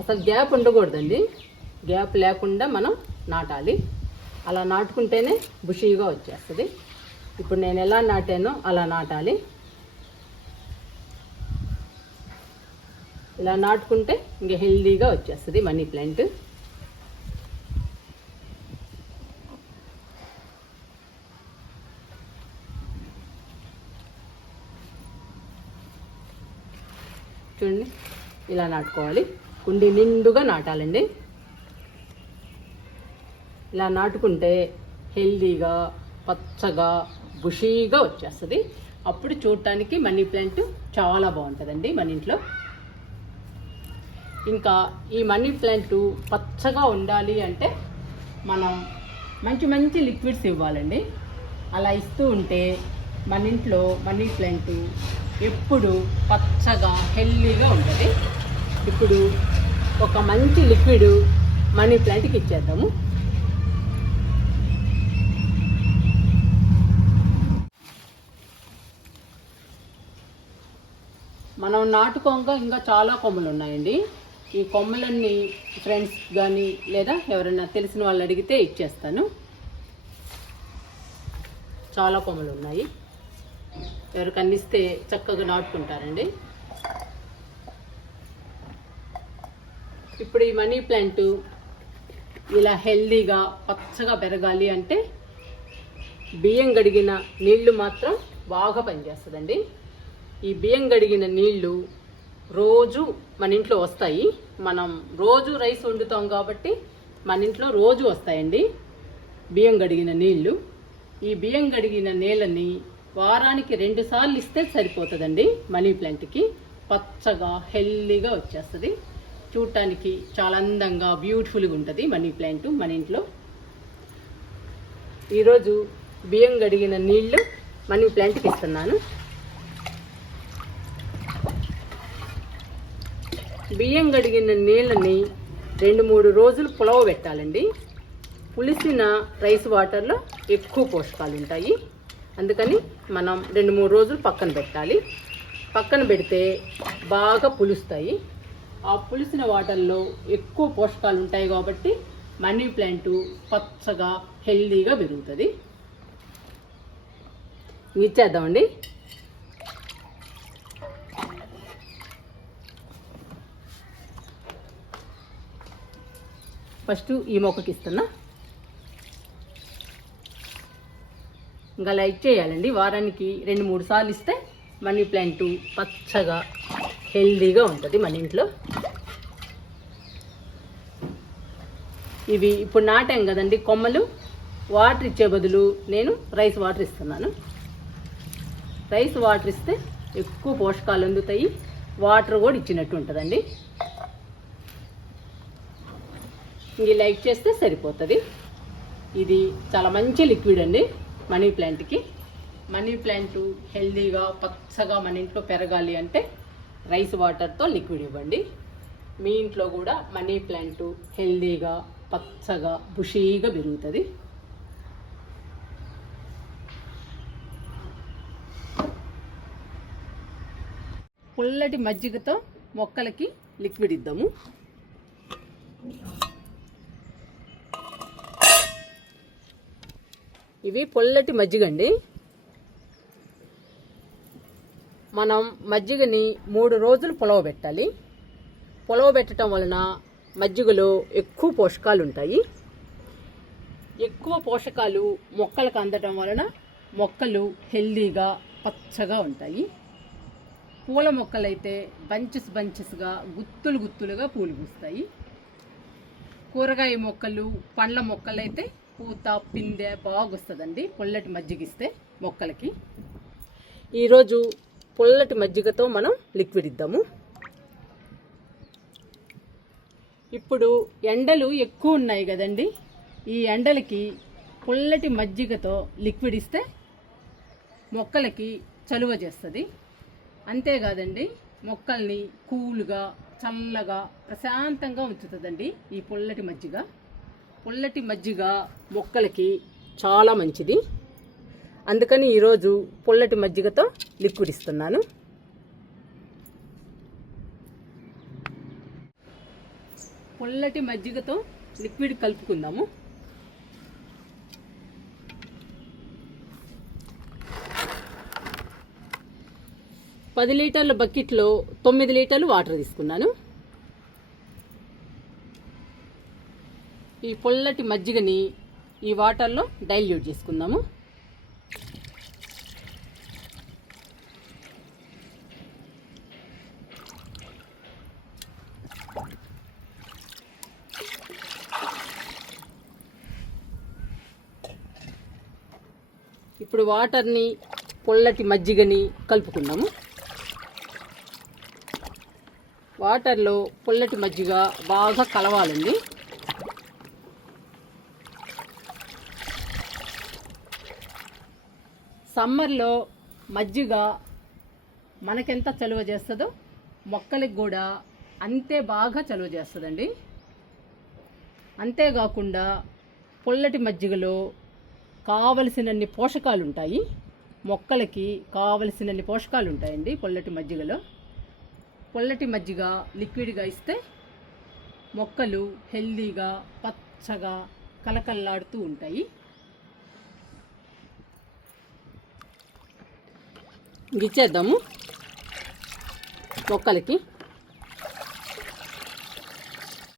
అసలు గ్యాప్ ఉండకూడదండి. గ్యాప్ లేకుండా మనం నాటాలి. అలా నాటుకుంటేనే బుషీగా వచ్చేస్తుంది. ఇప్పుడు నేను ఎలా నాటానో అలా నాటాలి. ఇలా నాటుకుంటే ఇంక హెల్దీగా వచ్చేస్తుంది మనీ ప్లాంట్. చూడండి, ఇలా నాటుకోవాలి. కుండీ నిండుగా నాటాలండి. ఇలా నాటుకుంటే హెల్దీగా పచ్చగా బుషీగా వచ్చేస్తుంది. అప్పుడు చూడటానికి మనీ ప్లాంట్ చాలా బాగుంటుందండి మన ఇంట్లో. ఇంకా ఈ మనీ ప్లాంట్ పచ్చగా ఉండాలి అంటే మనం మంచి మంచి లిక్విడ్స్ ఇవ్వాలండి. అలా ఇస్తూ ఉంటే మన ఇంట్లో మనీ ప్లాంట్ ఎప్పుడు పచ్చగా హెల్దీగా ఉంటుంది. ఇప్పుడు ఒక మంచి లిక్విడ్ మనీ ప్లాంట్కి ఇచ్చేద్దాము. మనం నాటుకోగా ఇంకా చాలా కొమ్మలు ఉన్నాయండి. ఈ కొమ్మలన్నీ ఫ్రెండ్స్ కానీ లేదా ఎవరైనా తెలిసిన వాళ్ళు అడిగితే ఇచ్చేస్తాను. చాలా కొమ్మలు ఉన్నాయి. ఎవరికన్నా ఇస్తే చక్కగా నాటుకుంటారండి. ఇప్పుడు ఈ మనీ ప్లాంట్ ఇలా హెల్దీగా పచ్చగా పెరగాలి అంటే బియ్యం గడిగిన నీళ్లు మాత్రం బాగా పనిచేస్తుందండి. ఈ బియ్యం గడిగిన నీళ్లు రోజు మన ఇంట్లో వస్తాయి. మనం రోజు రైస్ వండుతాం కాబట్టి మన ఇంట్లో రోజు వస్తాయండి బియ్యం గడిగిన నీళ్లు. ఈ బియ్యం గడిగిన నీళ్ళని వారానికి 2 సార్లు ఇస్తే సరిపోతుందండి. మనీ ప్లాంట్కి పచ్చగా హెల్దీగా వచ్చేస్తుంది. చూడటానికి చాలా అందంగా బ్యూటిఫుల్గా ఉంటుంది మనీ ప్లాంట్ మన ఇంట్లో. ఈరోజు బియ్యం గడిగిన నీళ్లు మనీ ప్లాంట్కి ఇస్తున్నాను. బియ్యం గడిగిన నీళ్ళని 2-3 రోజులు పులవ పెట్టాలండి. పులిసిన రైస్ వాటర్లో ఎక్కువ పోషకాలు ఉంటాయి. అందుకని మనం 2-3 రోజులు పక్కన పెట్టాలి. పక్కన పెడితే బాగా పులుస్తాయి. ఆ పులిసిన వాటర్లో ఎక్కువ పోషకాలు ఉంటాయి కాబట్టి మనీ ప్లాంట్ పచ్చగా హెల్దీగా పెరుగుతుంది. ఇచ్చేద్దామండి. ఫస్ట్ ఈ మొక్కకి ఇస్తున్నా. ఇంకా లైక్ చేయాలండి. వారానికి 2-3 సార్లు ఇస్తే మనీ ప్లాంట్ పచ్చగా హెల్దీగా ఉంటుంది మన ఇంట్లో. ఇవి ఇప్పుడు నాటాం కదండి కొమ్మలు. వాటర్ ఇచ్చే బదులు నేను రైస్ వాటర్ ఇస్తున్నాను. రైస్ వాటర్ ఇస్తే ఎక్కువ పోషకాలు అందుతాయి. వాటర్ కూడా ఇచ్చినట్టు ఉంటుందండి. ఇంక లైక్ చేస్తే సరిపోతుంది. ఇది చాలా మంచి లిక్విడ్ అండి మనీ ప్లాంట్కి. మనీ ప్లాంట్ హెల్దీగా పచ్చగా మన ఇంట్లో పెరగాలి అంటే రైస్ వాటర్తో లిక్విడ్ ఇవ్వండి. మీ ఇంట్లో కూడా మనీ ప్లాంట్ హెల్దీగా పచ్చగా బుషీగా పెరుగుతుంది. పుల్లటి మజ్జిగతో మొక్కలకి లిక్విడ్ ఇద్దాము. ఇవి పొల్లటి మజ్జిగ అండి. మనం మజ్జిగని 3 రోజులు పులవ పెట్టాలి. పులవ పెట్టడం వలన మజ్జిగలో ఎక్కువ పోషకాలు ఉంటాయి. ఎక్కువ పోషకాలు మొక్కలకు అందటం వలన మొక్కలు హెల్దీగా పచ్చగా ఉంటాయి. పూల మొక్కలైతే బంచెస్గా గుత్తులుగా పూలు పూస్తాయి. కూరగాయ మొక్కలు పండ్ల మొక్కలైతే పూత పిందె బాగా వస్తుందండి పొల్లటి మజ్జిగిస్తే మొక్కలకి. ఈరోజు పొల్లటి మజ్జిగతో మనం లిక్విడ్ ఇద్దాము. ఇప్పుడు ఎండలు ఎక్కువ ఉన్నాయి కదండి. ఈ ఎండలకి పొల్లటి మజ్జిగతో లిక్విడ్ ఇస్తే మొక్కలకి చలువ చేస్తుంది. అంతేకాదండి మొక్కల్ని కూల్గా చల్లగా ప్రశాంతంగా ఉంచుతుందండి ఈ పొల్లటి మజ్జిగ. పొల్లటి మజ్జిగ మొక్కలకి చాలా మంచిది. అందుకని ఈరోజు పొల్లటి మజ్జిగతో లిక్విడ్ ఇస్తున్నాను. పుల్లటి మజ్జిగతో లిక్విడ్ కలుపుకుందాము. పది లీటర్ల బకెట్లో 9 లీటర్లు వాటర్ తీసుకున్నాను. ఈ పుల్లటి మజ్జిగని ఈ వాటర్లో డైల్యూట్ చేసుకుందాము. ఇప్పుడు వాటర్ని పుల్లటి మజ్జిగని కలుపుకుందాము. వాటర్లో పుల్లటి మజ్జిగ బాగా కలవాలండి. సమ్మర్లో మజ్జిగ మనకెంత చలువ చేస్తుందో మొక్కలకు కూడా అంతే బాగా చలువ చేస్తుందండి. అంతేకాకుండా పుల్లటి మజ్జిగలో కావలసినన్ని పోషకాలు ఉంటాయి. మొక్కలకి కావలసినన్ని పోషకాలు ఉంటాయండి పుల్లటి మజ్జిగలో. పుల్లటి మజ్జిగ లిక్విడ్గా ఇస్తే మొక్కలు హెల్దీగా పచ్చగా కలకల్లాడుతూ ఉంటాయి. గిచ్చేద్దాము మొక్కలకి.